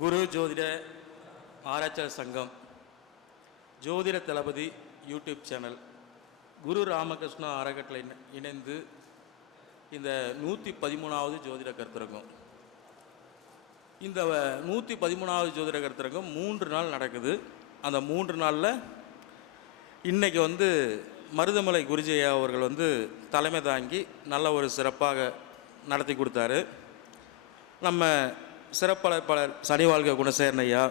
குரு ஜோதிட ஆராய்ச்சியாளர் சங்கம் ஜோதிட தளபதி யூடியூப் சேனல் குரு ராமகிருஷ்ணா அறக்கட்டளை இணைந்து இந்த 113வது ஜோதிட கருத்தரங்கம். இந்த 113வது ஜோதிட கருத்தரங்கம் 3 நாள் நடக்குது. அந்த 3 நாளில் இன்றைக்கி மருதமலை குருஜியா அவர்கள் தலைமை தாங்கி நல்ல ஒரு சிறப்பாக நடத்தி கொடுத்தாரு. நம்ம சிறப்பழைப்பாளர் சனிவாழ்க குணசேகரன் ஐயா,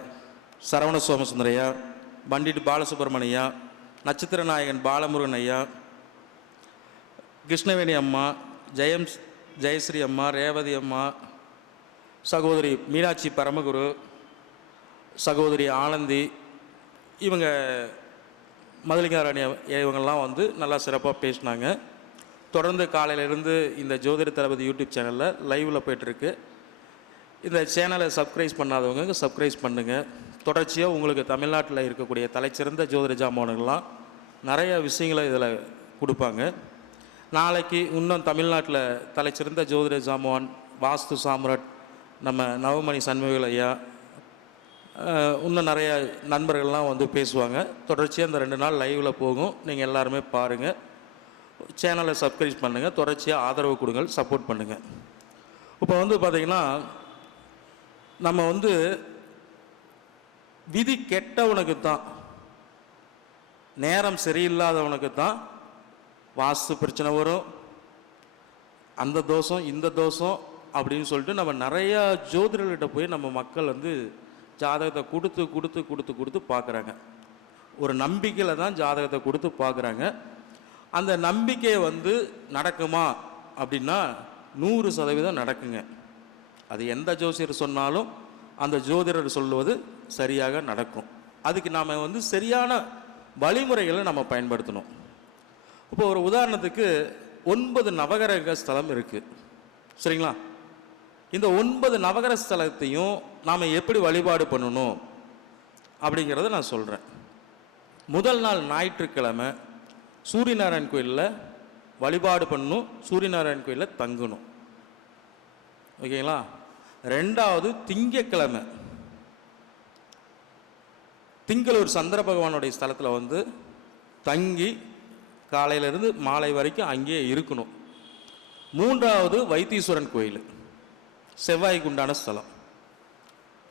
சரவண சோமசுந்தரையா, பண்டிட் பாலசுப்ரமணியா, நட்சத்திர நாயகன் பாலமுருகன் ஐயா, கிருஷ்ணவேணி அம்மா, ஜெயஸ்ரீ அம்மா, ரேவதி அம்மா, சகோதரி மீனாட்சி பரமகுரு, சகோதரி ஆனந்தி, இவங்க மதுலிங்காராணி இவங்கெல்லாம் நல்லா சிறப்பாக பேசினாங்க. தொடர்ந்து காலையிலேருந்து இந்த ஜோதிட தளபதி யூடியூப் சேனலில் லைவில் போய்ட்டுருக்கு. இந்த சேனலை சப்ஸ்கிரைப் பண்ணாதவங்க சப்ஸ்கிரைப் பண்ணுங்கள். தொடர்ச்சியாக உங்களுக்கு தமிழ்நாட்டில் இருக்கக்கூடிய தலைச்சிறந்த ஜோதிட ஜாமான்கள்லாம் நிறைய விஷயங்களை இதில் கொடுப்பாங்க. நாளைக்கு இன்னும் தமிழ்நாட்டில் தலைச்சிறந்த ஜோதிட ஜாமான் வாஸ்து சாம்ராட் நம்ம நவமணி சண்முகல் ஐயா, இன்னும் நிறைய நண்பர்கள்லாம் பேசுவாங்க. தொடர்ச்சியாக இந்த 2 நாள் லைவில் போகும். நீங்கள் எல்லாருமே பாருங்கள், சேனலை சப்ஸ்கிரைப் பண்ணுங்கள், தொடர்ச்சியாக ஆதரவு கொடுங்கள், சப்போர்ட் பண்ணுங்கள். இப்போ பார்த்திங்கன்னா நம்ம விதி கெட்டவனுக்கு தான், நேரம் சரியில்லாதவனுக்கு தான் வாஸ்து பிரச்சனை வரும், அந்த தோஷம் இந்த தோஷம் அப்படின்னு சொல்லிட்டு நம்ம நிறையா ஜோதிடர்கிட்ட போய் நம்ம மக்கள் ஜாதகத்தை கொடுத்து கொடுத்து கொடுத்து கொடுத்து பார்க்குறாங்க. ஒரு நம்பிக்கையில் தான் ஜாதகத்தை கொடுத்து பார்க்குறாங்க. அந்த நம்பிக்கையை நடக்குமா அப்படின்னா 100% நடக்குங்க. அது எந்த ஜோசியர் சொன்னாலும் அந்த ஜோதிடர் சொல்லுவது சரியாக நடக்கும். அதுக்கு நாம் சரியான வழிமுறைகளை நம்ம பயன்படுத்தணும். இப்போ ஒரு உதாரணத்துக்கு 9 நவகிரக ஸ்தலம் இருக்குது, சரிங்களா? இந்த 9 நவகிரக ஸ்தலத்தையும் நாம் எப்படி வழிபாடு பண்ணணும் அப்படிங்கிறத நான் சொல்கிறேன். முதல் நாள் ஞாயிற்றுக்கிழமை சூரியநாராயண் கோயிலில் வழிபாடு பண்ணணும், சூரியநாராயண் கோயிலில் தங்கணும், ஓகேங்களா? 2வது திங்கக்கிழமை திங்களூர் சந்திர பகவானுடைய ஸ்தலத்தில் தங்கி காலையிலேருந்து மாலை வரைக்கும் அங்கேயே இருக்கணும். 3வது வைத்தீஸ்வரன் கோயில், செவ்வாய்க்கு உண்டான ஸ்தலம்.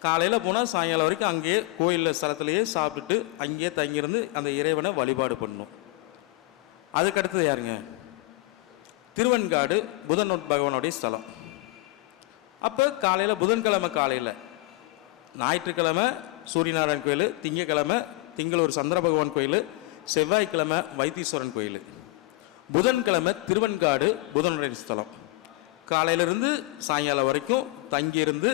காலையில் போனால் சாயங்காலம் வரைக்கும் அங்கேயே கோயிலில் ஸ்தலத்திலேயே சாப்பிட்டுட்டு அங்கேயே தங்கியிருந்து அந்த இறைவனை வழிபாடு பண்ணணும். அதுக்கடுத்தது யாருங்க? திருவெண்காடு புதன் பகவானுடைய ஸ்தலம். அப்போ காலையில் புதன்கிழமை காலையில், ஞாயிற்றுக்கிழமை சூரியநாராயண் கோயில், திங்கக்கிழமை திங்களூர் சந்திர பகவான் கோயில், செவ்வாய்க்கிழமை வைத்தீஸ்வரன் கோயில், புதன்கிழமை திருவெண்காடு புதனுடைய ஸ்தலம். காலையிலிருந்து சாயங்காலம் வரைக்கும் தங்கியிருந்து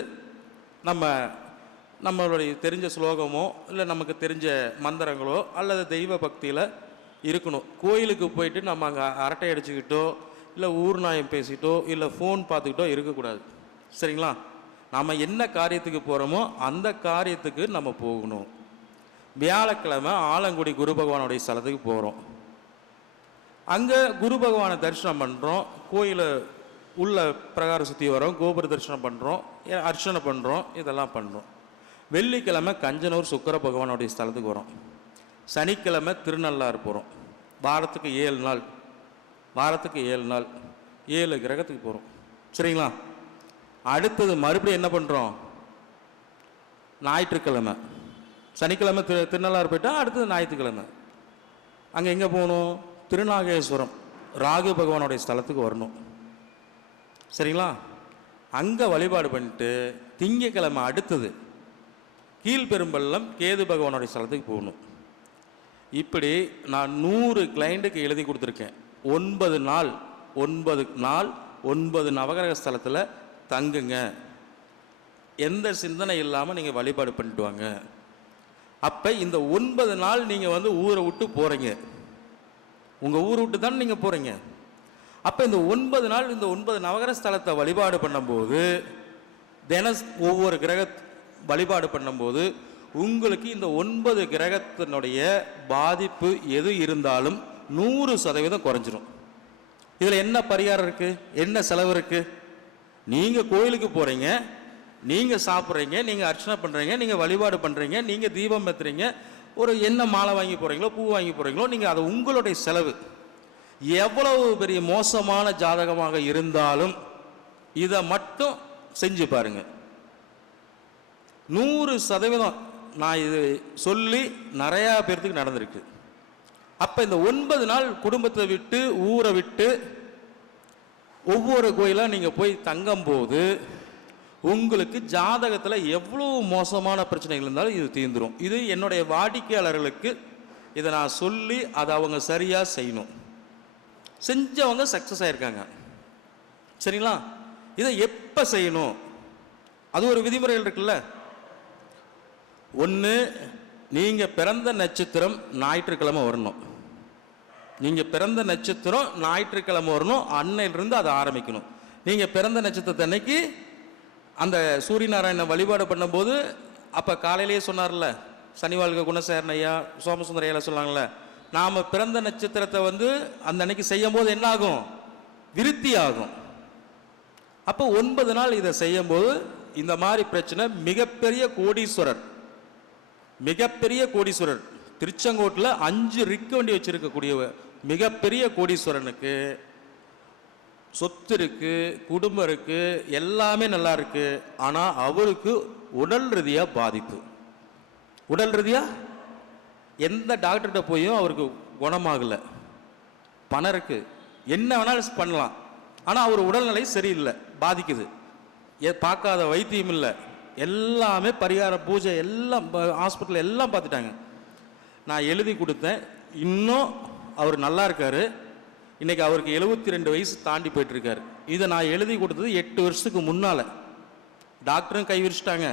நம்மளுடைய தெரிஞ்ச ஸ்லோகமோ இல்லை நமக்கு தெரிஞ்ச மந்திரங்களோ அல்லது தெய்வ பக்தியில் இருக்கணும். கோயிலுக்கு போயிட்டு நம்ம அங்கே அரட்டை அடிச்சுக்கிட்டோ இல்லை ஊர் நாயம் பேசிட்டோ இல்லை ஃபோன் பார்த்துக்கிட்டோ இருக்கக்கூடாது, சரிங்களா? நம்ம என்ன காரியத்துக்கு போகிறோமோ அந்த காரியத்துக்கு நம்ம போகணும். வியாழக்கிழமை ஆலங்குடி குரு பகவானுடைய ஸ்தலத்துக்கு போகிறோம். அங்கே குரு பகவானை தரிசனம் பண்ணுறோம், கோயிலை உள்ள பிரகாரம் சுற்றி வரோம், கோபுர தரிசனம் பண்ணுறோம், அர்ச்சனை பண்ணுறோம், இதெல்லாம் பண்ணுறோம். வெள்ளிக்கிழமை கஞ்சனூர் சுக்கிர பகவானுடைய ஸ்தலத்துக்கு வரோம். சனிக்கிழமை திருநள்ளாறு போகிறோம். வாரத்துக்கு 7 நாள், வாரத்துக்கு 7 நாள் 7 கிரகத்துக்கு போகிறோம், சரிங்களா? அடுத்தது மறுபடியும் என்ன பண்ணுறோம்? ஞாயிற்றுக்கிழமை சனிக்கிழமை திருநள்ளாறு போயிட்டால் அடுத்தது ஞாயிற்றுக்கிழமை அங்கே எங்கே போகணும்? திருநாகேஸ்வரம் ராகு பகவானுடைய ஸ்தலத்துக்கு வரணும், சரிங்களா? அங்கே வழிபாடு பண்ணிட்டு திங்கக்கிழமை அடுத்தது கீழ்பெரும்பள்ளம் கேது பகவானுடைய ஸ்தலத்துக்கு போகணும். இப்படி நான் 100 கிளைண்ட்டுக்கு எழுதி கொடுத்துருக்கேன். 9 நாள் 9 நவகிரக ஸ்தலத்தில் தங்குங்க, எந்த சிந்தனை இல்லாமல் நீங்கள் வழிபாடு பண்ணிட்டு வாங்க. அப்போ இந்த 9 நாள் நீங்கள் ஊரை விட்டு போகிறீங்க, உங்கள் ஊரை விட்டு தானே நீங்கள் போகிறீங்க. அப்போ இந்த 9 நாள் இந்த 9 நவகிரக ஸ்தலத்தை வழிபாடு பண்ணும்போது, ஒவ்வொரு கிரக வழிபாடு பண்ணும்போது உங்களுக்கு இந்த 9 கிரகத்தினுடைய பாதிப்பு எது இருந்தாலும் 100% குறைஞ்சிரும். இதில் என்ன பரிகாரம் இருக்குது, என்ன செலவு இருக்குது? நீங்கள் கோயிலுக்கு போகிறீங்க, நீங்கள் சாப்பிட்றீங்க, நீங்கள் அர்ச்சனை பண்ணுறீங்க, நீங்கள் வழிபாடு பண்ணுறீங்க, நீங்கள் தீபம் ஏற்றுறீங்க, ஒரு என்ன மாலை வாங்கி போகிறீங்களோ, பூ வாங்கி போகிறீங்களோ, நீங்கள் அது உங்களுடைய செலவு. எவ்வளவு பெரிய மோசமான ஜாதகமாக இருந்தாலும் இதை மட்டும் செஞ்சு பாருங்க. 100% நான் இது சொல்லி நிறையா பேர்த்துக்கு நடந்திருக்கு. அப்போ இந்த 9 நாள் குடும்பத்தை விட்டு ஊரை விட்டு ஒவ்வொரு கோயிலாக நீங்கள் போய் தங்கும்போது உங்களுக்கு ஜாதகத்தில் எவ்வளோ மோசமான பிரச்சனைகள் இருந்தாலும் இது தீர்ந்துடும். இது என்னுடைய வாடிக்கையாளர்களுக்கு இதை நான் சொல்லி அதை அவங்க சரியாக செய்யணும். செஞ்சவங்க சக்ஸஸ் ஆகிருக்காங்க. சரிங்களா? இதை எப்போ செய்யணும்? அது ஒரு விதிமுறைகள் இருக்குல்ல. ஒன்று, நீங்கள் பிறந்த நட்சத்திரம் ஞாயிற்றுக்கிழமை வரணும். நீங்கள் பிறந்த நட்சத்திரம் ஞாயிற்றுக்கிழமை வரணும். அன்னையிலிருந்து அதை ஆரம்பிக்கணும். நீங்கள் பிறந்த நட்சத்திரத்தை அன்னைக்கு அந்த சூரிய நாராயண வழிபாடு பண்ணும்போது அப்போ காலையிலேயே சொன்னார்ல, சனிவாழ்க குணசேகரன் ஐயா, சோமசுந்தர ஐயா சொன்னாங்கல்ல, நாம் பிறந்த நட்சத்திரத்தை அந்த அன்னைக்கு செய்யும் போது என்ன ஆகும்? விருத்தி ஆகும். அப்போ 9 நாள் இதை செய்யும் போது இந்த மாதிரி பிரச்சனை மிகப்பெரிய கோடீஸ்வரர், மிகப்பெரிய கோடீஸ்வரர், திருச்செங்கோட்டில் 5 ரிக்கு வண்டி வச்சிருக்கக்கூடிய மிகப்பெரிய கோடீஸ்வரனுக்கு சொத்து இருக்கு, குடும்பம் இருக்கு, எல்லாமே நல்லா இருக்கு. ஆனால் அவருக்கு உடல் ரீதியாக பாதிப்பு. உடல் ரீதியாக எந்த டாக்டர்கிட்ட போயும் அவருக்கு குணமாகலை. பணம் இருக்கு, என்ன வேணாலும் பண்ணலாம், ஆனால் அவர் உடல்நிலை சரியில்லை, பாதிக்குது. பார்க்காத வைத்தியம் இல்லை, எல்லாமே பரிகார பூஜை எல்லாம் ஹாஸ்பிட்டல் எல்லாம் பார்த்துட்டாங்க. நான் எழுதி கொடுத்தேன். இன்னும் அவர் நல்லா இருக்காரு. இன்னைக்கு அவருக்கு 72 வயசு தாண்டி போயிட்டு இருக்காரு. இதை நான் எழுதி கொடுத்தது 8 வருஷத்துக்கு முன்னால. டாக்டரும் கை விரிச்சிட்டாங்க.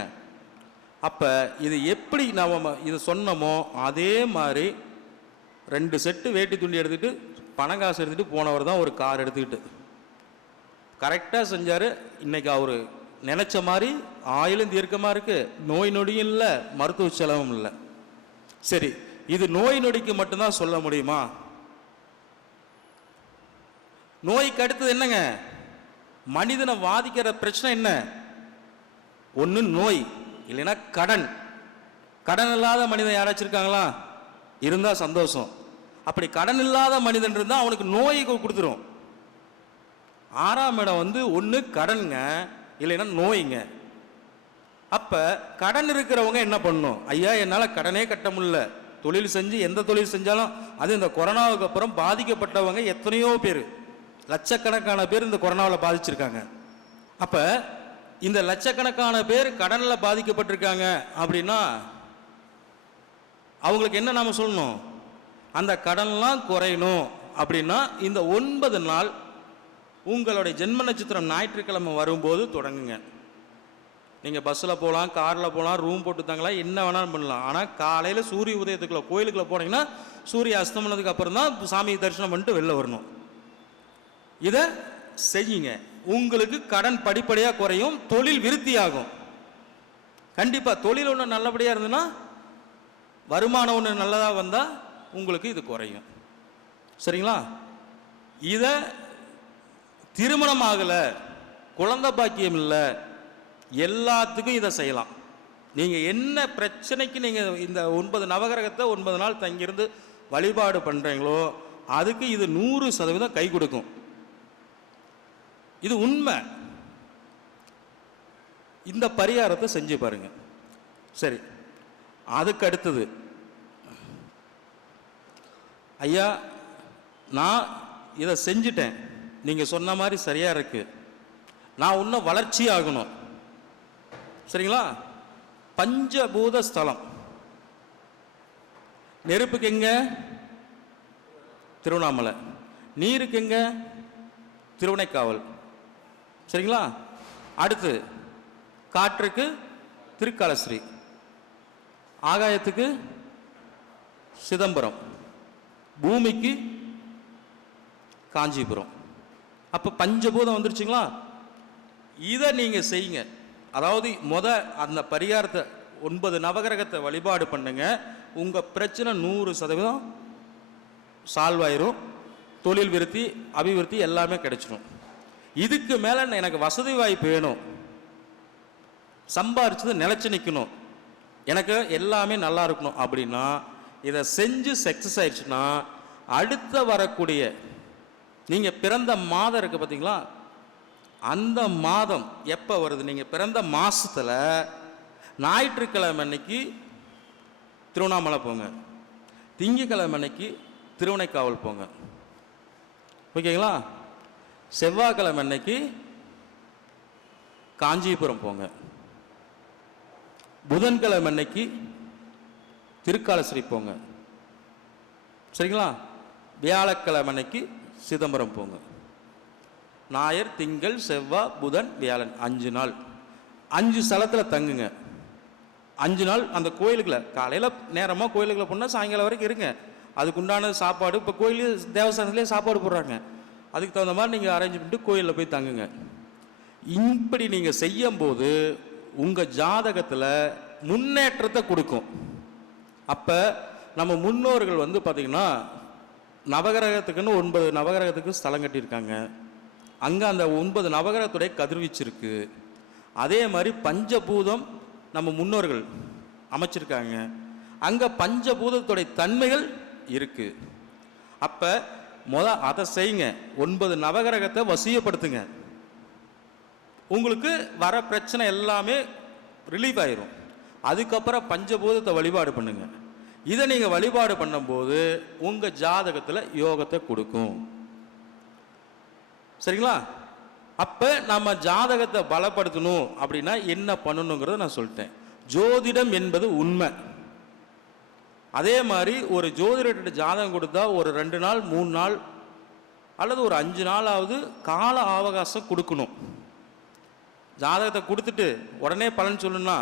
அப்போ இது எப்படி நம்ம இது சொன்னமோ அதே மாதிரி 2 செட்டு வேட்டி துண்டி எடுத்துக்கிட்டு பணம் காசு எடுத்துகிட்டு போனவர் தான் ஒரு கார் எடுத்துக்கிட்டு கரெக்டாக செஞ்சார். இன்னைக்கு அவர் நினச்ச மாதிரி ஆயிலும் தீர்க்கமாக இருக்கு, நோய் நொடியும் இல்லை, மருத்துவ செலவும் இல்லை. சரி, இது நோய் நொடிக்கு மட்டும்தான் சொல்ல முடியுமா? நோய்க்கு அடுத்தது என்னங்க? மனிதனை பாதிக்கிற பிரச்சனை என்ன? ஒன்று நோய், இல்லைன்னா கடன். கடன் இல்லாத மனிதன் யாராச்சும் இருக்காங்களா? இருந்தால் சந்தோஷம். அப்படி கடன் இல்லாத மனிதன் இருந்தால் அவனுக்கு நோயை கொடுத்துரும். 6ஆம் இடம் ஒன்று கடனுங்க, இல்லைன்னா நோய்ங்க. அப்போ கடன் இருக்கிறவங்க என்ன பண்ணணும்? ஐயா, என்னால் கடனே கட்ட முடியல, தொழில் செஞ்சு எந்த தொழில் செஞ்சாலும், அது இந்த கொரோனாவுக்கு அப்புறம் பாதிக்கப்பட்டவங்க எத்தனையோ பேர், லட்சக்கணக்கான பேர் இந்த கொரோனாவில் பாதிச்சிருக்காங்க. அப்போ இந்த லட்சக்கணக்கான பேர் கடனில் பாதிக்கப்பட்டிருக்காங்க அப்படின்னா அவங்களுக்கு என்ன நாம சொல்லணும்? அந்த கடன்லாம் குறையணும் அப்படின்னா இந்த 9 நாள் உங்களுடைய ஜென்ம நட்சத்திரம் ஞாயிற்றுக்கிழமை வரும்போது தொடங்குங்க. நீங்கள் பஸ்ஸில் போகலாம், காரில் போகலாம், ரூம் போட்டு தங்கலாம், என்ன வேணாலும் பண்ணலாம். ஆனால் காலையில் சூரிய உதயத்துக்குள்ள கோயிலுக்குள்ளே போனீங்கன்னா சூரிய அஸ்தமனத்துக்கு அப்புறம் தான் சாமி தரிசனம் பண்ணிட்டு வெளில வரணும். இதை செய்யுங்க. உங்களுக்கு கடன் படிப்படியாக குறையும், தொழில் விருத்தியாகும். கண்டிப்பாக தொழில் ஒன்று நல்லபடியாக இருந்ததுன்னா, வருமானம் ஒன்று நல்லதாக வந்தால் உங்களுக்கு இது குறையும். சரிங்களா? இதை திருமணம் ஆகலை, குழந்தை பாக்கியம் இல்லை, எல்லாத்துக்கும் இதை செய்யலாம். நீங்கள் என்ன பிரச்சனைக்கு நீங்கள் இந்த 9 நவகிரகத்தை 9 நாள் தங்கியிருந்து வழிபாடு பண்ணுறீங்களோ அதுக்கு இது 100% கை கொடுக்கும். இது உண்மை. இந்த பரிகாரத்தை செஞ்சு பாருங்க. சரி, அதுக்கு அடுத்தது, ஐயா நான் இதை செஞ்சிட்டேன், நீங்கள் சொன்ன மாதிரி சரியாக இருக்கு, நான் இன்னும் வளர்ச்சி ஆகணும். சரிங்களா? பஞ்சபூத ஸ்தலம். நெருப்புக்கு எங்க? திருவண்ணாமலை. நீருக்கு எங்க? திருவனைக்காவல். சரிங்களா? அடுத்து காற்றுக்கு திருக்காலஸ்ரீ, ஆகாயத்துக்கு சிதம்பரம், பூமிக்கு காஞ்சிபுரம். அப்போ பஞ்சபூதம் வந்துருச்சுங்களா? இதை நீங்கள் செய்யுங்க. அதாவது அந்த பரிகாரத்தை 9 நவகிரகத்தை வழிபாடு பண்ணுங்க. உங்கள் பிரச்சனை 100% சால்வ் ஆயிரும். தொழில் விருத்தி, அபிவிருத்தி எல்லாமே கிடைச்சிடும். இதுக்கு மேலே எனக்கு வசதி வாய்ப்பு வேணும். சம்பாரிச்சது நிலைச்சு நிற்கணும், எனக்கு எல்லாமே நல்லா இருக்கணும் அப்படின்னா இதை செஞ்சு சக்ஸஸ் ஆயிடுச்சுன்னா அடுத்த வரக்கூடிய நீங்கள் பிறந்த மாதம் இருக்குது பார்த்தீங்களா, அந்த மாதம் எப்போ வருது, நீங்கள் பிறந்த மாதத்தில் ஞாயிற்றுக்கிழமை அன்னைக்கு திருவண்ணாமலை போங்க, திங்கக்கிழமை அன்னைக்கு திருவனைக்காவல் போங்க, ஓகேங்களா, செவ்வாய்க்கிழமை அன்னைக்கு காஞ்சிபுரம் போங்க, புதன்கிழமை அன்னைக்கு திருக்காலஸ்ரீ போங்க, சரிங்களா, வியாழக்கிழமை அன்னைக்கு சிதம்பரம் போங்க. ஞாயிறு, திங்கள், செவ்வாய், புதன், வியாழன் 5 நாள் 5 ஸ்தலத்தில் தங்குங்க. 5 நாள் அந்த கோயிலுக்குள்ள காலையில் நேரமாக கோயிலுக்குள்ள போனால் சாயங்காலம் வரைக்கும் இருங்க. அதுக்குண்டான சாப்பாடு இப்போ கோயிலே தேவஸ்தானத்துலேயே சாப்பாடு போடுறாங்க, அதுக்கு தகுந்த மாதிரி நீங்கள் அரேஞ்ச் பண்ணிட்டு கோயிலில் போய் தங்குங்க. இப்படி நீங்கள் செய்யும்போது உங்கள் ஜாதகத்தில் முன்னேற்றத்தை கொடுக்கும். அப்போ நம்ம முன்னோர்கள் வந்து பார்த்திங்கன்னா நவகிரகத்துக்குன்னு 9 நவகிரகத்துக்கு ஸ்தலம் கட்டியிருக்காங்க. அங்கே அந்த 9 நவகிரகத்துடைய கதிர்வீச்சு இருக்குது. அதே மாதிரி பஞ்சபூதம் நம்ம முன்னோர்கள் அமைச்சிருக்காங்க, அங்கே பஞ்சபூதத்துடைய தன்மைகள் இருக்குது. அப்போ அதை செய்யுங்க, 9 நவகிரகத்தை வசியப்படுத்துங்க, உங்களுக்கு வர பிரச்சனை எல்லாமே ரிலீவ் ஆயிரும். அதுக்கப்புறம் பஞ்சபூதத்தை வழிபாடு பண்ணுங்க. இதை நீங்கள் வழிபாடு பண்ணும்போது உங்கள் ஜாதகத்தில் யோகத்தை கொடுக்கும், சரிங்களா. அப்போ நம்ம ஜாதகத்தை பலப்படுத்தணும் அப்படின்னா என்ன பண்ணணுங்கிறத நான் சொல்லிட்டேன். ஜோதிடம் என்பது உண்மை. அதே மாதிரி ஒரு ஜோதிடர்கிட்ட ஜாதகம் கொடுத்தா ஒரு 2 நாள் 3 நாள் அல்லது ஒரு 5 நாளாவது கால அவகாசம் கொடுக்கணும். ஜாதகத்தை கொடுத்துட்டு உடனே பலன் சொல்லணும்னா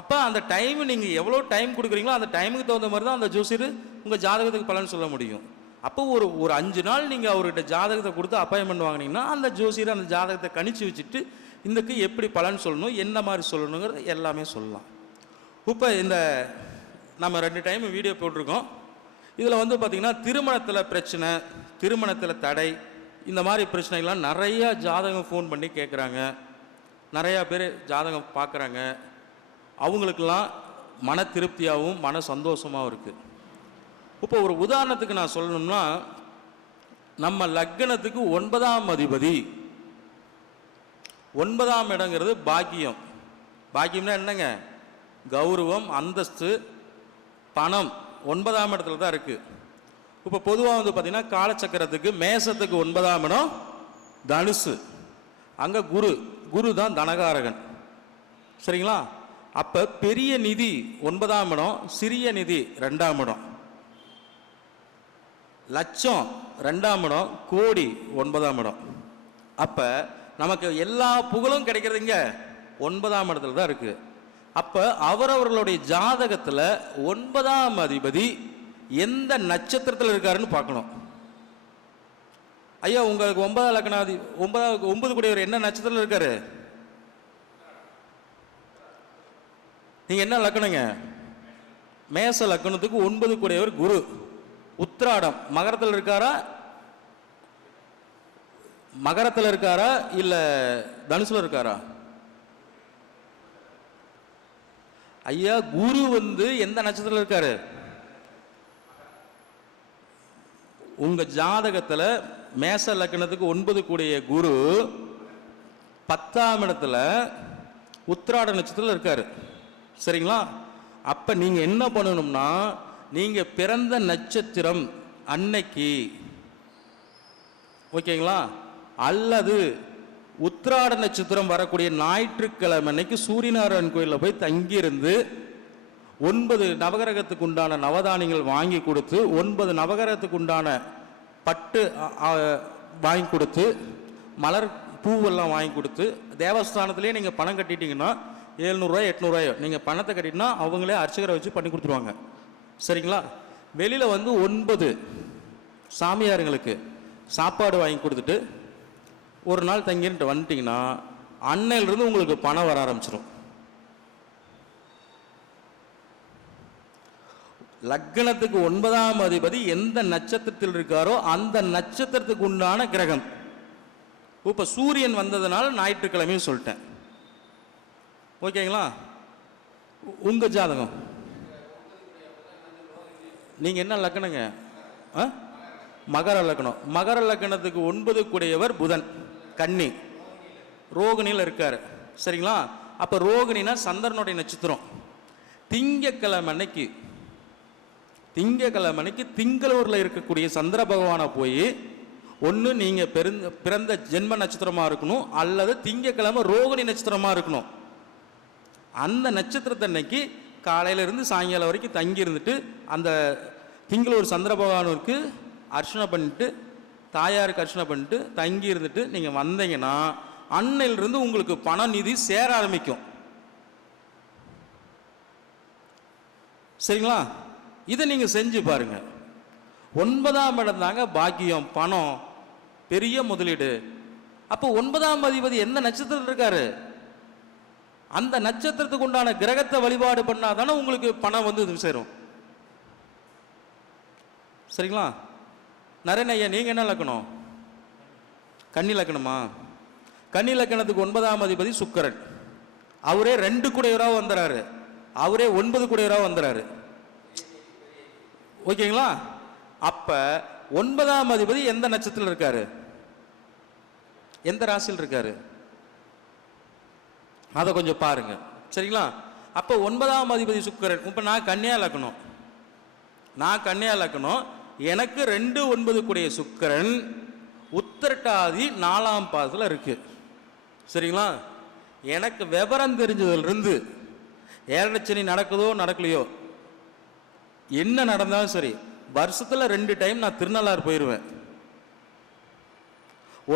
அப்போ அந்த டைம் நீங்கள் எவ்வளோ டைம் கொடுக்குறீங்களோ அந்த டைமுக்கு தகுந்த மாதிரி தான் அந்த ஜோசியர் உங்கள் ஜாதகத்துக்கு பலன் சொல்ல முடியும். அப்போ ஒரு 5 நாள் நீங்கள் அவர்கிட்ட ஜாதகத்தை கொடுத்து அப்பாயின்மெண்ட் வாங்கினீங்கன்னா அந்த ஜோசியர் அந்த ஜாதகத்தை கணிச்சு வச்சுட்டு இந்தக்கு எப்படி பலன் சொல்லணும், என்ன மாதிரி சொல்லணுங்கிறது எல்லாமே சொல்லலாம். இப்போ இந்த நம்ம 2 டைம் வீடியோ போட்டிருக்கோம். இதில் வந்து பார்த்திங்கன்னா திருமணத்தில் பிரச்சனை, திருமணத்தில் தடை, இந்த மாதிரி பிரச்சனைகள்லாம் நிறையா ஜாதகம் ஃபோன் பண்ணி கேட்குறாங்க. நிறையா பேர் ஜாதகம் பார்க்குறாங்க. அவங்களுக்கெல்லாம் மன திருப்தியாகவும் மன சந்தோஷமாகவும் இருக்குது. இப்போ ஒரு உதாரணத்துக்கு நான் சொல்லணும்னா, நம்ம லக்னத்துக்கு 9ஆம் அதிபதி, 9ஆம் இடங்கிறது பாக்கியம். பாக்கியம்னா என்னங்க, கௌரவம், அந்தஸ்து, பணம் 9ஆம் இடத்துல தான் இருக்குது. இப்போ பொதுவாக வந்து பார்த்திங்கன்னா காலச்சக்கரத்துக்கு மேசத்துக்கு 9ஆம் இடம் தனுசு, அங்கே குரு தான் தனகாரகன், சரிங்களா. அப்போ பெரிய நிதி 9ஆம் இடம், சிறிய நிதி 2ஆம் இடம், லட்சம் 2ஆம் இடம், கோடி 9ஆம் இடம். அப்போ நமக்கு எல்லா புகழும் கிடைக்கிறது இங்கே 9ஆம் இடத்துல தான் இருக்குது. அப்போ அவரவர்களுடைய ஜாதகத்தில் 9ஆம் அதிபதி எந்த நட்சத்திரத்தில் இருக்காருன்னு பார்க்கணும். ஐயா உங்களுக்கு 9ஆம் லக்னாதி 9 கூடியவர் என்ன நட்சத்திரத்தில் இருக்காரு? நீங்கள் என்ன லக்கணங்க? மேச லக்கணத்துக்கு 9 கூடியவர் குரு. உத்திராடம் மகரத்தில் இருக்காரா, மகரத்தில் இருக்காரா இல்லை தனுசுல இருக்காரா? ஐயா குரு வந்து எந்த நட்சத்திரத்தில் இருக்காரு? உங்க ஜாதகத்தில் மேச லக்னத்துக்கு 9 கூடிய குரு 10ஆம் இடத்துல உத்திராட நட்சத்திரத்தில் இருக்காரு, சரிங்களா. அப்ப நீங்க என்ன பண்ணணும்னா, நீங்க பிறந்த நட்சத்திரம் அன்னைக்கு, ஓகேங்களா, அல்லது உத்திராட நட்சத்திரம் வரக்கூடிய ஞாயிற்றுக்கிழமை அன்னைக்கு சூரியநாராயணன் கோயிலில் போய் தங்கியிருந்து 9 நவகிரகத்துக்கு உண்டான நவதானியங்கள் வாங்கி கொடுத்து, 9 நவகிரகத்துக்கு உண்டான பட்டு வாங்கி கொடுத்து, மலர் பூவெல்லாம் வாங்கி கொடுத்து, தேவஸ்தானத்திலே நீங்கள் பணம் கட்டிட்டீங்கன்னா 700 800 நீங்கள் பணத்தை கட்டிட்டீங்கன்னா அவங்களே அர்ச்சகரை வச்சு பண்ணி கொடுத்துருவாங்க, சரிங்களா. வெளியில் வந்து 9 சாமியாருங்களுக்கு சாப்பாடு வாங்கி கொடுத்துட்டு ஒரு நாள் தங்கிட்டு வந்துட்டிங்கன்னா அன்னையிலிருந்து உங்களுக்கு பணம் வர ஆரம்பிச்சிடும். லக்னத்துக்கு 9ஆம் அதிபதி எந்த நட்சத்திரத்தில் இருக்காரோ அந்த நட்சத்திரத்துக்கு உண்டான கிரகம். இப்போ சூரியன் வந்ததுனால ஞாயிற்றுக்கிழமையும் சொல்லிட்டேன். ஓகேங்களா? உங்க ஜாதகம் நீங்க என்ன லக்கணங்க? மகர லக்கணம். மகர லக்கணத்துக்கு 9 கூடியவர் புதன், கன்னி, ரோகிணியில் இருக்காரு. சரிங்களா? அப்ப ரோகிணினா சந்திரனுடைய நட்சத்திரம். திங்கக்கிழமை அன்னைக்கு திங்களூர்ல இருக்கக்கூடிய சந்திர பகவானை போய் ஒன்று நீங்க பிறந்த ஜென்ம நட்சத்திரமா இருக்கணும், அல்லது திங்கக்கிழமை ரோகிணி நட்சத்திரமா இருக்கணும். அந்த நட்சத்திரத்தை அன்னைக்கு காலையில இருந்து சாயங்காலம் வரைக்கும் தங்கி இருந்துட்டு அந்த திங்களூர் சந்திர பகவானுக்கு அர்ச்சனை பண்ணிட்டு, தாயாருக்கு அர்ச்சனை பண்ணிட்டு தங்கி இருந்துட்டு நீங்க வந்தீங்கன்னா அன்னையிலிருந்து உங்களுக்கு பண நிதி சேர ஆரம்பிக்கும். சரிங்களா? இதை நீங்க செஞ்சு பாருங்க. 9ஆம் இடம் தாங்க பாக்கியம், பணம், பெரிய முதலீடு. அப்போ 9ஆம் அதிபதி எந்த நட்சத்திரத்தில் இருக்காரு? அந்த நட்சத்திரத்துக்கு உண்டான கிரகத்தை வழிபாடு பண்ணாதானே உங்களுக்கு பணம் வந்து சேரும். சரிங்களா? நரேனையா, நீங்க என்ன லக்கணம்? கன்னி லக்கணமா? கன்னி லக்கணத்துக்கு 9ஆம் அதிபதி சுக்கிரன். அவரே 2 கூடையவராக வந்துறாரு, அவரே 9 கூடையவராக வந்துறாரு. ஓகேங்களா? அப்ப 9ஆம் அதிபதி எந்த நட்சத்திரத்தில் இருக்காரு? எந்த ராசியில் இருக்காரு? அதை கொஞ்சம் பாருங்க. சரிங்களா? அப்ப 9ஆம் அதிபதி சுக்கிரன். இப்ப நான் கன்னியா லக்கணம். எனக்கு 2, 9 கூடிய சுக்கிரன் உத்திரட்டாதி 4ஆம் பாதத்தில் இருக்கு. சரிங்களா? எனக்கு விவரம் தெரிஞ்சதிலிருந்து 7 சனி நடக்குதோ நடக்கலையோ, என்ன நடந்தாலும் சரி, வருஷத்துல 2 டைம் நான் திருநள்ளாறு போயிடுவேன்.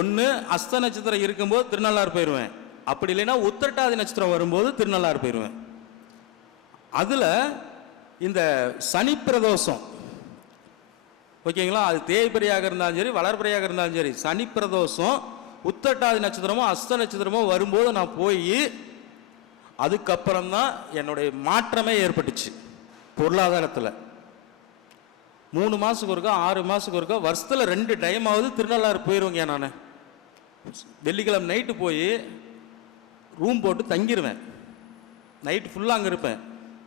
ஒன்று அஸ்த நட்சத்திரம் இருக்கும்போது திருநள்ளாறு போயிடுவேன், அப்படி இல்லைன்னா உத்திரட்டாதி நட்சத்திரம் வரும்போது திருநள்ளாறு போயிடுவேன். அதுல இந்த சனி பிரதோஷம், ஓகேங்களா, அது தேய்பிரையாக இருந்தாலும் சரி வளர்பிரையாக இருந்தாலும் சரி, சனி பிரதோஷம் உத்திரட்டாதி நட்சத்திரமோ அஸ்த நட்சத்திரமோ வரும்போது நான் போய் அதுக்கப்புறம் தான் என்னுடைய மாற்றமே ஏற்பட்டுச்சு பொருளாதாரத்தில். 3 மாதத்துக்கு ஒருக்கா 6 மாதத்துக்கு ஒருக்கா வருஷத்தில் 2 டைமாவது திருநள்ளாறு போயிடுவேங்க. நான் வெள்ளிக்கிழமை நைட்டு போய் ரூம் போட்டு தங்கிடுவேன், நைட்டு ஃபுல்லாக அங்கே இருப்பேன்.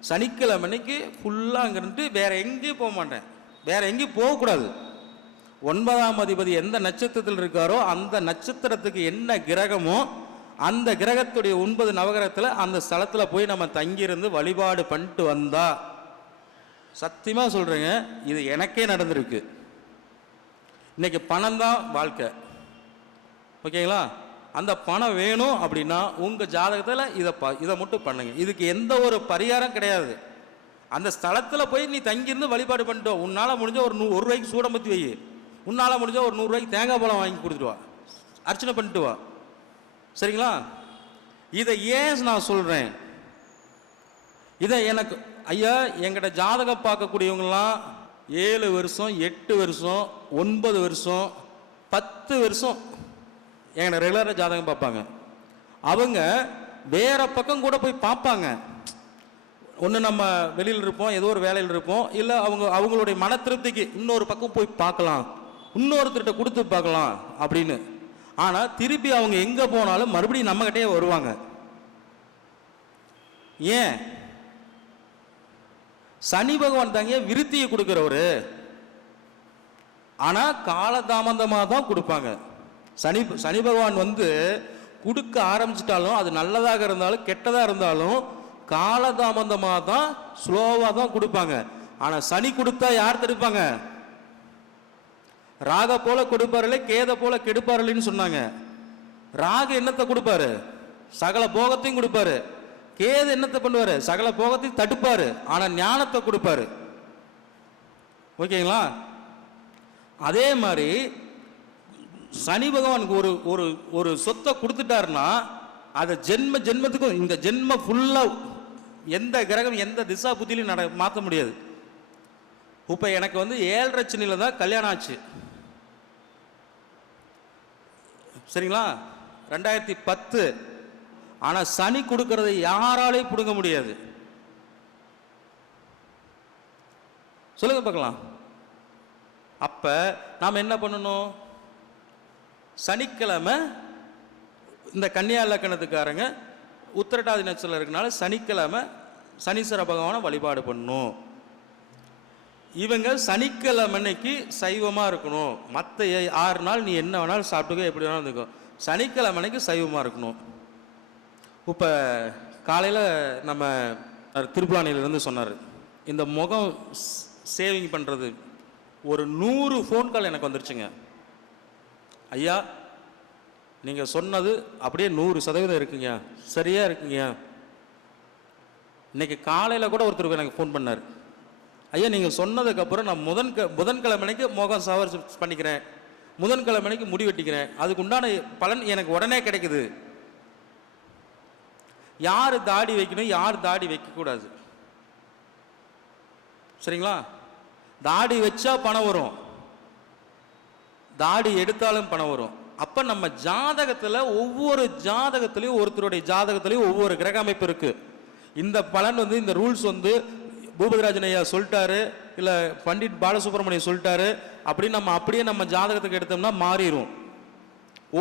சனிக்கிழமை அன்னைக்கு ஃபுல்லாக அங்கே இருந்துட்டு வேற எங்கேயும் போக மாட்டேன், வேற எங்கேயும் போகக்கூடாது. 9ஆம் அதிபதி எந்த நட்சத்திரத்தில் இருக்காரோ அந்த நட்சத்திரத்துக்கு என்ன கிரகமோ அந்த கிரகத்துடைய 9 நவகிரகத்தில் அந்த ஸ்தலத்தில் போய் நம்ம தங்கியிருந்து வழிபாடு பண்ணிட்டு வந்தா, சத்தியமா சொல்றேங்க, இது எனக்கே நடந்திருக்கு. இன்னைக்கு பணம் தான் வாழ்க்கை. ஓகேங்களா? அந்த பணம் வேணும் அப்படின்னா உங்க ஜாதகத்தில் இதை மட்டும் பண்ணுங்க. இதுக்கு எந்த ஒரு பரிகாரம் கிடையாது. அந்த ஸ்தலத்தில் போய் நீ தங்கியிருந்து வழிபாடு பண்ணிட்டு, உன்னால முடிஞ்ச ஒரு 1 ரூபாய்க்கு சூடம் பற்றி வை, உன்னால முடிஞ்ச ஒரு 100 ரூபாய்க்கு தேங்காய் பழம் வாங்கி கொடுத்துட்டு வா, அர்ச்சனை பண்ணிட்டு வா. சரிங்களா? இதை ஏன் நான் சொல்றேன்? இதை எனக்கு ஐயா எங்கிட்ட ஜாதகம் பார்க்கக்கூடியவங்கலாம் 7 வருஷம் 8 வருஷம் 9 வருஷம் 10 வருஷம் எங்கிட்ட ரெகுலராக ஜாதகம் பார்ப்பாங்க. அவங்க வேற பக்கம் கூட போய் பார்ப்பாங்க. ஒன்று நம்ம வெளியில் இருப்போம், ஏதோ ஒரு வேலையில் இருப்போம், இல்லை அவங்களுடைய மன திருப்திக்கு இன்னொரு பக்கம் போய் பார்க்கலாம், இன்னொருத்தர்கிட்ட கொடுத்து பார்க்கலாம் அப்படின்னு. ஆனால் திருப்பி அவங்க எங்கே போனாலும் மறுபடியும் நம்மகிட்டே வருவாங்க. ஏன்? சனி பகவான் தாங்க விருத்தியை கொடுக்கிறவரு, ஆனா காலதாமதமாக தான் கொடுப்பாங்க. சனி பகவான் வந்து கொடுக்க ஆரம்பிச்சிட்டாலும் அது நல்லதாக இருந்தாலும் கெட்டதாக இருந்தாலும் காலதாமதமாக தான், ஸ்லோவாக தான் கொடுப்பாங்க. ஆனா சனி கொடுத்தா யார் தடுப்பாங்க? ராக போல கொடுப்பார்களே கேத போல கெடுப்பார்கள்னு சொன்னாங்க. ராக என்னத்தை கொடுப்பாரு? சகல போகத்தையும் கொடுப்பாரு. கேது என்னத்தை பண்ணுவாரு? சகல போகத்தையும் தடுப்பாரு, ஆனா ஞானத்தை கொடுப்பாரு. ஓகேங்களா? அதே மாதிரி சனி பகவானுக்கு ஒரு ஒரு ஒரு சொத்தை கொடுத்துட்டாருன்னா அதை ஜென்மத்துக்கும் இந்த ஜென்ம ஃபுல்லா எந்த கிரகம் எந்த திசா புத்தியிலும் மாற்ற முடியாது. இப்ப எனக்கு வந்து 7.5 சனியில தான் கல்யாணம் ஆச்சு. சரிங்களா? 2010. ஆனா சனி கொடுக்கறதை யாராலையும் பிடுங்க முடியாது. சொல்லுங்க பார்க்கலாம். அப்ப நாம என்ன பண்ணணும்? சனிக்கிழமை இந்த கன்னியா லக்கணத்துக்காரங்க உத்திரட்டாதி நட்சத்திரம் இருக்கனால சனிக்கிழமை சனீஸ்வர பகவானை வழிபாடு பண்ணணும். இவங்க சனிக்கிழமை அன்னைக்கு சைவமாக இருக்கணும். மற்ற 6 நாள் நீ என்ன வேணாலும் சாப்பிட்டுக்கோ, எப்படி வேணாலும் இருந்துக்கோ, சனிக்கிழமை அன்னைக்கு சைவமாக இருக்கணும். இப்போ காலையில் நம்ம திருப்புலானியிலேருந்து சொன்னார், இந்த முகம் சேவிங் பண்ணுறது ஒரு 100 ஃபோன் கால் எனக்கு வந்துருச்சுங்க. ஐயா நீங்கள் சொன்னது அப்படியே 100% இருக்குங்க, சரியாக இருக்குங்க. இன்றைக்கி காலையில் கூட ஒருத்தருக்கு எனக்கு ஃபோன் பண்ணார், ஐயா நீங்கள் சொன்னதுக்கப்புறம் நான் புதன்கிழமைக்கு முகம் சவர் பண்ணிக்கிறேன், புதன்கிழமைக்கு முடி வெட்டிக்கிறேன், அதுக்கு உண்டான பலன் எனக்கு உடனே கிடைக்குது. யார் தாடி வைக்கணும், யார் தாடி வைக்கக்கூடாது, சரிங்களா? தாடி வச்சா பணம் வரும், தாடி எடுத்தாலும் பணம் வரும். அப்போ நம்ம ஜாதகத்தில் ஒவ்வொரு ஜாதகத்திலையும் ஒருத்தருடைய ஜாதகத்திலையும் ஒவ்வொரு கிரக அமைப்பு இருக்குது. இந்த பலன் இந்த ரூல்ஸ் பூபதிராஜன் ஐயா சொல்லிட்டாரு, இல்லை பண்டிட் பாலசுப்ரமணியம் சொல்லிட்டாரு அப்படின்னு நம்ம அப்படியே நம்ம ஜாதகத்துக்கு எடுத்தோம்னா மாறிடும்.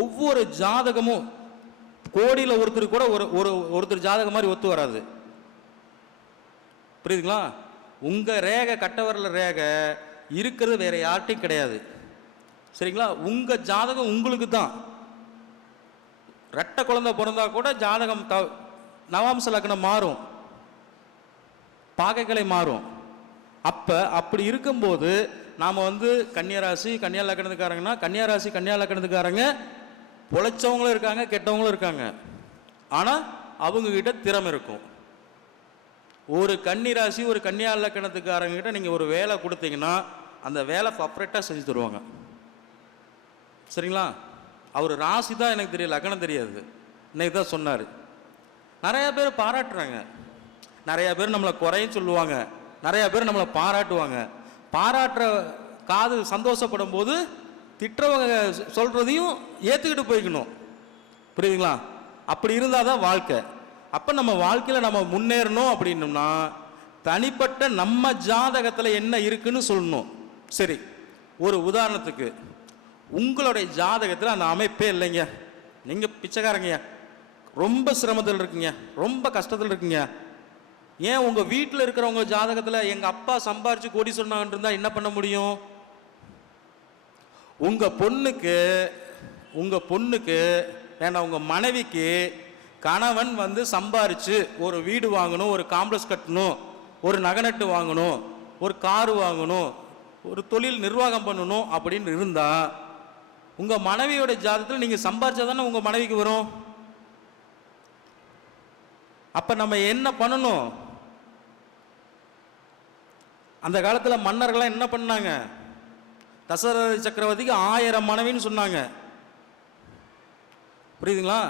ஒவ்வொரு ஜாதகமும் கோடியில் ஒருத்தருக்கு கூட ஒருத்தர் ஜாதகம் மாதிரி ஒத்து வராது. புரியுதுங்களா? உங்கள் ரேகை கட்டவரில் ரேகை இருக்கிறது வேற யார்ட்டையும் கிடையாது, சரிங்களா? உங்கள் ஜாதகம் உங்களுக்கு தான். ரெட்டை குழந்தை பிறந்தா கூட ஜாதகம் நவாம்ச லக்னம் மாறும், பாகைகளை மாறும். அப்படி இருக்கும்போது நாம் கன்னியாராசி கன்னியா லக்னத்துக்காரங்கன்னா கன்னியாராசி கன்னியா லக்னத்துக்காரங்க பொழைச்சவங்களும் இருக்காங்க, கெட்டவங்களும் இருக்காங்க. ஆனால் அவங்கக்கிட்ட திறமை இருக்கும். ஒரு கன்னிராசி ஒரு கன்னியா லக்னத்துக்காரங்கிட்ட நீங்கள் ஒரு வேலை கொடுத்தீங்கன்னா அந்த வேலை பர்ஃபெக்டாக செஞ்சு தருவாங்க, சரிங்களா? அவர் ராசி தான் எனக்கு தெரியல, லக்னம் தெரியாது. இன்னைக்கு தான் சொன்னார். நிறைய பேர் பாராட்டுறாங்க, நிறைய பேர் நம்மளை குறையும் சொல்லுவாங்க, நிறைய பேர் நம்மளை பாராட்டுவாங்க. பாராட்டுற காது சந்தோஷப்படும் போது திட்டுறவங்க சொல்றதையும் ஏற்றுக்கிட்டு போய்க்கணும், புரியுதுங்களா? அப்படி இருந்தால் தான் வாழ்க்கை. அப்போ நம்ம வாழ்க்கையில் நம்ம முன்னேறணும் அப்படின்னோம்னா தனிப்பட்ட நம்ம ஜாதகத்தில் என்ன இருக்குன்னு சொல்லணும். சரி, ஒரு உதாரணத்துக்கு உங்களுடைய ஜாதகத்தில் அந்த அமைப்பே இல்லைங்க, நீங்கள் பிச்சைக்காரங்க, ரொம்ப சிரமத்தில் இருக்குங்க, ரொம்ப கஷ்டத்தில் இருக்குங்க. ஏன் உங்கள் வீட்டில் இருக்கிறவங்க ஜாதகத்தில் எங்கள் அப்பா சம்பாரிச்சு கோடி சொன்னாங்கன்னு இருந்தால் என்ன பண்ண முடியும்? உங்கள் பொண்ணுக்கு ஏன்னா உங்கள் மனைவிக்கு கணவன் சம்பாரிச்சு ஒரு வீடு வாங்கணும், ஒரு காம்ப்ளெக்ஸ் கட்டணும், ஒரு நகை வாங்கணும், ஒரு காரு வாங்கணும், ஒரு தொழில் நிர்வாகம் பண்ணணும் அப்படின்னு இருந்தால் உங்கள் மனைவியோட ஜாதகத்தில் நீங்கள் சம்பாரிச்சா தானே உங்கள் மனைவிக்கு வரும். அப்போ நம்ம என்ன பண்ணணும்? அந்த காலத்தில் மன்னர்கள்லாம் என்ன பண்ணாங்க? தசரத சக்கரவர்த்திக்கு 1000 மனைவின்னு சொன்னாங்க, புரியுதுங்களா?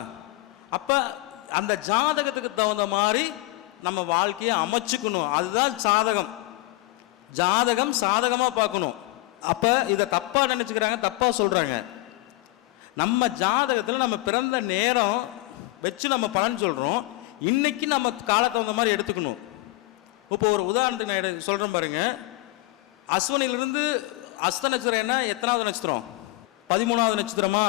அப்போ அந்த ஜாதகத்துக்கு தகுந்த மாதிரி நம்ம வாழ்க்கையை அமைச்சுக்கணும். அதுதான் ஜாதகம் சாதகமாக பார்க்கணும். அப்போ இதை தப்பாக நினச்சிக்கிறாங்க, தப்பாக சொல்கிறாங்க. நம்ம ஜாதகத்தில் நம்ம பிறந்த நேரம் வச்சு நம்ம பலன் சொல்கிறோம். இன்னைக்கு நம்ம காலத்தை தகுந்த மாதிரி எடுத்துக்கணும். இப்போ ஒரு உதாரணத்துக்கு நான் சொல்கிறேன் பாருங்க. அஸ்வினிலிருந்து அஸ்த நட்சத்திரம் என்ன, எத்தனாவது நட்சத்திரம்? 13வது நட்சத்திரமா?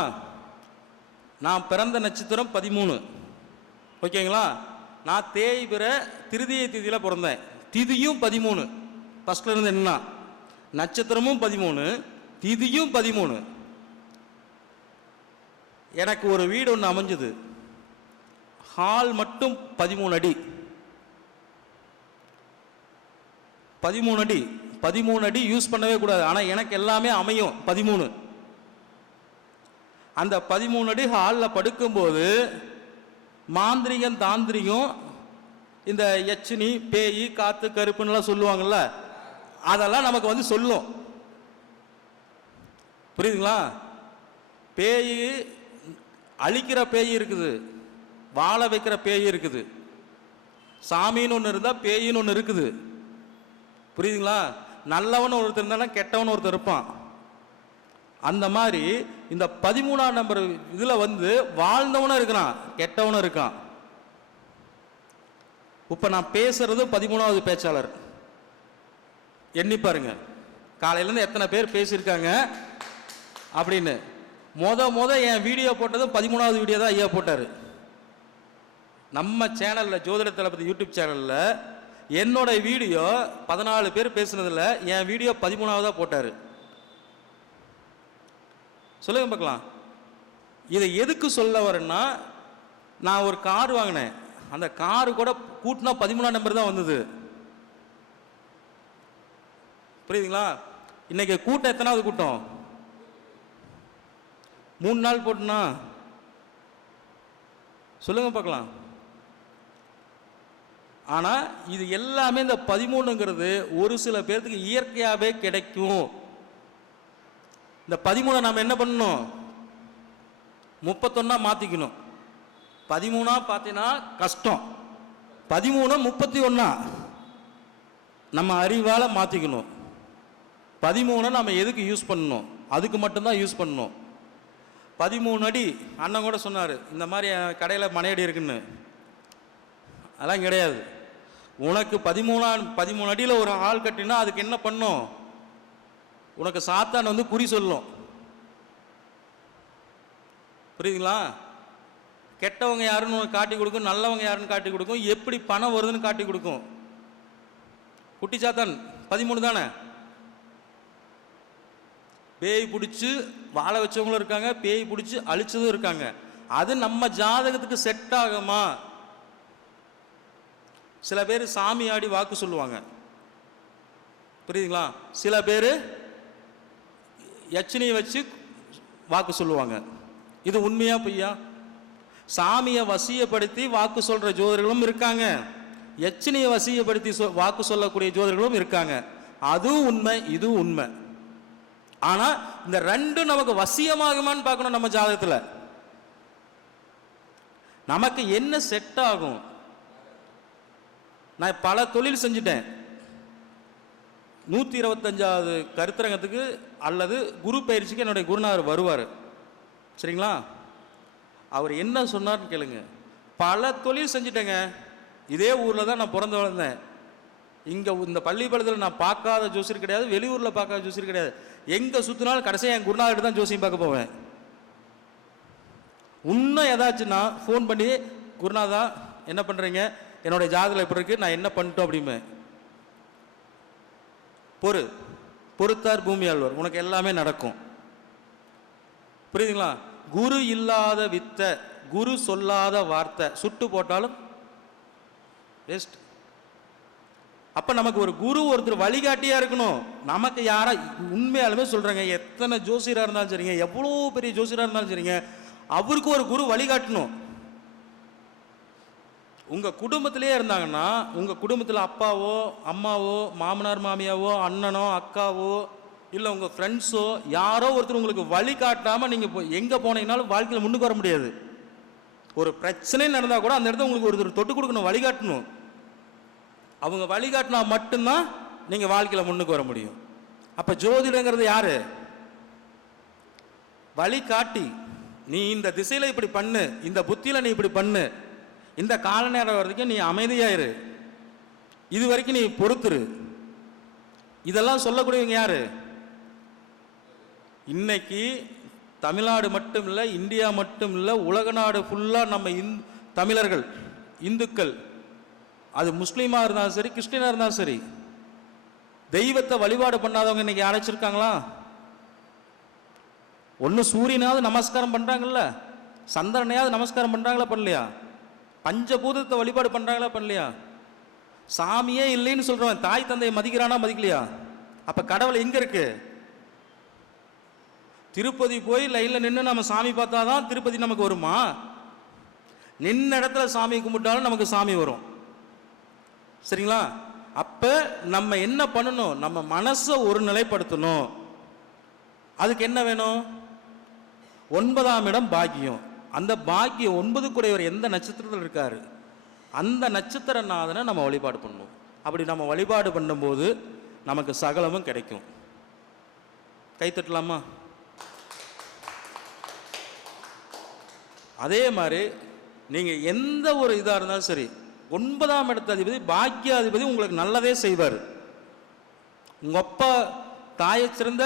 நான் பிறந்த நட்சத்திரம் 13, ஓகேங்களா? நான் தேய்பிற திருதியை திதியில் பிறந்தேன். திதியும் 13, ஃபர்ஸ்ட்ல இருந்து என்ன நட்சத்திரமும் 13, திதியும் 13. எனக்கு ஒரு வீடு ஒன்று அமைஞ்சது. ஹால் மட்டும் 13 அடி. 13 அடி யூஸ் பண்ணவே கூடாது. ஆனால் எனக்கு எல்லாமே அமையும் 13. அந்த 13 அடி ஹாலில் படுக்கும்போது மாந்திரிகம் தாந்திரிகம் இந்த யட்சினி பேய் காத்து கருப்புன்னெலாம் சொல்லுவாங்கள்ல, அதெல்லாம் நமக்கு சொல்லும், புரியுதுங்களா? பேய் அழிக்கிற பேய் இருக்குது, வாழ வைக்கிற பேய் இருக்குது, சாமின்னு ஒன்று இருந்தால் பேயின்னு ஒன்று இருக்குது, புரியுதுங்களா? நல்லவன் ஒருத்தர் இருந்தாலும் கெட்டவன் ஒருத்தர் இருப்பான். அந்த மாதிரி இந்த 13ஆம் நம்பர் இதில் வாழ்ந்தவனும் இருக்கிறான், கெட்டவனும் இருக்கான். இப்போ நான் பேசுறது 13வது பேச்சாளர். எண்ணி பாருங்க, காலையிலேருந்து எத்தனை பேர் பேசியிருக்காங்க அப்படின்னு. என் வீடியோ போட்டதும் 13வது வீடியோ தான் ஐயா போட்டார். நம்ம சேனலில் ஜோதிட தளபதி யூடியூப் சேனலில் என்னோட வீடியோ 14 பேர் பேசுனதில் என் வீடியோ 13ஆவதாக போட்டார். சொல்லுங்க பார்க்கலாம். இதை எதுக்கு சொல்ல வரேன்னா, நான் ஒரு கார் வாங்கினேன், அந்த காரு கூட கூட்டினா 13ஆம் நம்பர் தான் வந்தது. புரியுதுங்களா? இன்னைக்கு கூட்டம் எத்தனாவது கூட்டம்? 3 நாள் போட்டுனா சொல்லுங்க பார்க்கலாம். ஆனால் இது எல்லாமே இந்த 13ங்கிறது ஒரு சில பேர்த்துக்கு இயற்கையாகவே கிடைக்கும். இந்த 13 நாம் என்ன பண்ணணும்? 31 மாற்றிக்கணும். 13 பார்த்தீங்கன்னா கஷ்டம், 13 31 நம்ம அறிவால் மாற்றிக்கணும். 13 நம்ம எதுக்கு யூஸ் பண்ணணும்? அதுக்கு மட்டும்தான் யூஸ் பண்ணணும். 13 அடி அண்ணன் கூட சொன்னார், இந்த மாதிரி கடையில் மனையடி இருக்குன்னு. அதெல்லாம் கிடையாது. உனக்கு 13 அடியில் ஒரு ஆள் கட்டினா அதுக்கு என்ன பண்ணும்? உனக்கு சாத்தான் வந்து குறி சொல்லும். புரியுதுங்களா? கெட்டவங்க யாருன்னு உனக்கு காட்டி கொடுக்கும், நல்லவங்க யாருன்னு காட்டி கொடுக்கும், எப்படி பணம் வருதுன்னு காட்டி கொடுக்கும். குட்டி சாத்தான் 13 தானே. பேய் பிடிச்சி வாழ வச்சவங்களும் இருக்காங்க, பேய் பிடிச்சி அழிச்சதும் இருக்காங்க. அது நம்ம ஜாதகத்துக்கு செட் ஆகுமா? சில பேர் சாமி ஆடி வாக்கு சொல்லுவாங்க, புரியுதுங்களா? சில பேர் யட்சணியை வச்சு வாக்கு சொல்லுவாங்க. இது உண்மையா பொய்யா? சாமியை வசியப்படுத்தி வாக்கு சொல்ற ஜோதிடர்களும் இருக்காங்க, யட்சணியை வசியப்படுத்தி வாக்கு சொல்லக்கூடிய ஜோதிடர்களும் இருக்காங்க. அதுவும் உண்மை, இதுவும் உண்மை. ஆனா இந்த ரெண்டும் நமக்கு வசியமாகுமான்னு பார்க்கணும். நம்ம ஜாதகத்துல நமக்கு என்ன செட் ஆகும்? நான் பல தொழில் செஞ்சுட்டேன். 125வது கருத்தரங்கத்துக்கு அல்லது குரு பயிற்சிக்கு என்னுடைய குருநாதர் வருவார், சரிங்களா? அவர் என்ன சொன்னார்னு கேளுங்க. பல தொழில் செஞ்சுட்டேங்க. இதே ஊரில் தான் நான் பிறந்து வளர்ந்தேன். இங்கே இந்த பள்ளிப்பாளையத்தில் நான் பார்க்காத ஜோசியர் கிடையாது, வெளியூரில் பார்க்காத ஜோசியர் கிடையாது. எங்கே சுற்றினாலும் கடைசியாக என் குருநாதர்கிட்ட தான் ஜோசியம் பார்க்க போவேன். இன்னும் ஏதாச்சுன்னா ஃபோன் பண்ணி, குருநாதா என்ன பண்ணுறீங்க, என்னுடைய ஜாதகம் எப்படி இருக்கு, நான் என்ன பண்ணிட்டோம் அப்படிமே. பொறுத்தார் பூமி ஆழ்வார், உனக்கு எல்லாமே நடக்கும். புரியுதுங்களா? குரு இல்லாத வித்தை, குரு சொல்லாத வார்த்தை சுட்டு போட்டாலும் வேஸ்ட். அப்ப நமக்கு ஒரு குரு, ஒருத்தர் வழிகாட்டியா இருக்கணும். நமக்கு யாரா உண்மையாலுமே சொல்றாங்க, எத்தனை ஜோசியரா இருந்தாலும் சரிங்க, எவ்வளவு பெரிய ஜோசியரா இருந்தாலும் சரிங்க, அவருக்கு ஒரு குரு வழிகாட்டணும். உங்க குடும்பத்திலே இருந்தாங்கன்னா, உங்க குடும்பத்தில் அப்பாவோ அம்மாவோ மாமனார் மாமியாவோ அண்ணனோ அக்காவோ இல்லை உங்க ஃப்ரெண்ட்ஸோ யாரோ ஒருத்தர் உங்களுக்கு வழிகாட்டாம நீங்க எங்க போனீங்கன்னாலும் வாழ்க்கையில் முன்னுக்கு வர முடியாது. ஒரு பிரச்சனை நடந்தா கூட அந்த இடத்துல உங்களுக்கு ஒருத்தர் தொட்டு கொடுக்கணும், வழிகாட்டணும். அவங்க வழிகாட்டினா மட்டும்தான் நீங்க வாழ்க்கையில முன்னுக்கு வர முடியும். அப்ப ஜோதிடங்கிறது யாரு? வழிகாட்டி. நீ இந்த திசையில இப்படி பண்ணு, இந்த புத்தியில நீ இப்படி பண்ணு, இந்த கால நேரம் வரைக்கும் நீ அமைதியாயிரு, இது வரைக்கும் நீ பொறுத்துரு. இதெல்லாம் சொல்லக்கூடியவங்க யாரு? இன்னைக்கு தமிழ்நாடு மட்டும் இல்லை, இந்தியா மட்டும் இல்லை, உலக நாடு ஃபுல்லா நம்ம தமிழர்கள், இந்துக்கள், அது முஸ்லீமா இருந்தாலும் சரி, கிறிஸ்டினா இருந்தாலும் சரி, தெய்வத்தை வழிபாடு பண்ணாதவங்க இன்னைக்கு அழைச்சிருக்காங்களா? ஒன்று சூரியனாவது நமஸ்காரம் பண்றாங்கல்ல, சந்திரனையாவது நமஸ்காரம் பண்றாங்களா பண்ணலையா? பஞ்சபூதத்தை வழிபாடு பண்றாங்களா பண்ணலையா? சாமியே இல்லைன்னு சொல்றவன் தாய் தந்தையை மதிக்கிறானா மதிக்கலையா? அப்ப கடவுள் எங்க இருக்கு? திருப்பதி போய் லைன்ல நின்று நம்ம சாமி பார்த்தாதான் திருப்பதி நமக்கு வருமா? நின்ன இடத்துல சாமி கும்பிட்டாலும் நமக்கு சாமி வரும், சரிங்களா? அப்ப நம்ம என்ன பண்ணணும்? நம்ம மனசை ஒரு நிலைப்படுத்தணும். அதுக்கு என்ன வேணும்? 9ஆம் இடம் பாக்கியம். அந்த பாக்கியம் 9 எந்த நட்சத்திரத்தில் இருக்காரு, அந்த நட்சத்திரநாதனை நம்ம வழிபாடு பண்ணணும். அப்படி நம்ம வழிபாடு பண்ணும்போது நமக்கு சகலமும் கிடைக்கும். கைத்தட்டலாமா? அதே மாதிரி நீங்க எந்த ஒரு இதா இருந்தாலும் சரி, 9ஆம் இடத்து அதிபதி பாக்கியாதிபதி உங்களுக்கு நல்லதே செய்வார். உங்க அப்பா தாயை சிறந்த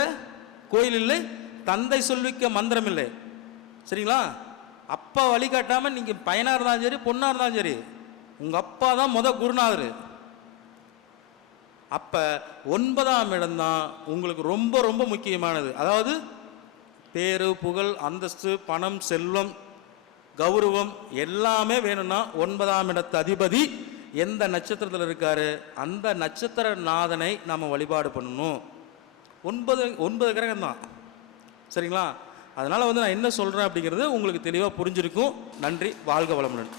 கோயில் இல்லை, தந்தை சொல்விக்க மந்திரம் இல்லை, சரிங்களா? அப்பா வழிகாட்டாமல் நீங்கள் பையனாக இருந்தாலும் சரி பொண்ணாக இருந்தாலும் சரி உங்கள் அப்பா தான் குருநாதர். அப்போ 9ஆம் இடம்தான் உங்களுக்கு ரொம்ப ரொம்ப முக்கியமானது. அதாவது பேரு புகழ் அந்தஸ்து பணம் செல்வம் கௌரவம் எல்லாமே வேணும்னா 9ஆம் இடத்து அதிபதி எந்த நட்சத்திரத்தில் இருக்காரு அந்த நட்சத்திர நாதனை நாம் வழிபாடு பண்ணணும். 9 கிரகம் தான், சரிங்களா? அதனால் நான் என்ன சொல்கிறேன் அப்படிங்கிறது உங்களுக்கு தெளிவாக புரிஞ்சிருக்கும். நன்றி, வாழ்க வளமுடன்.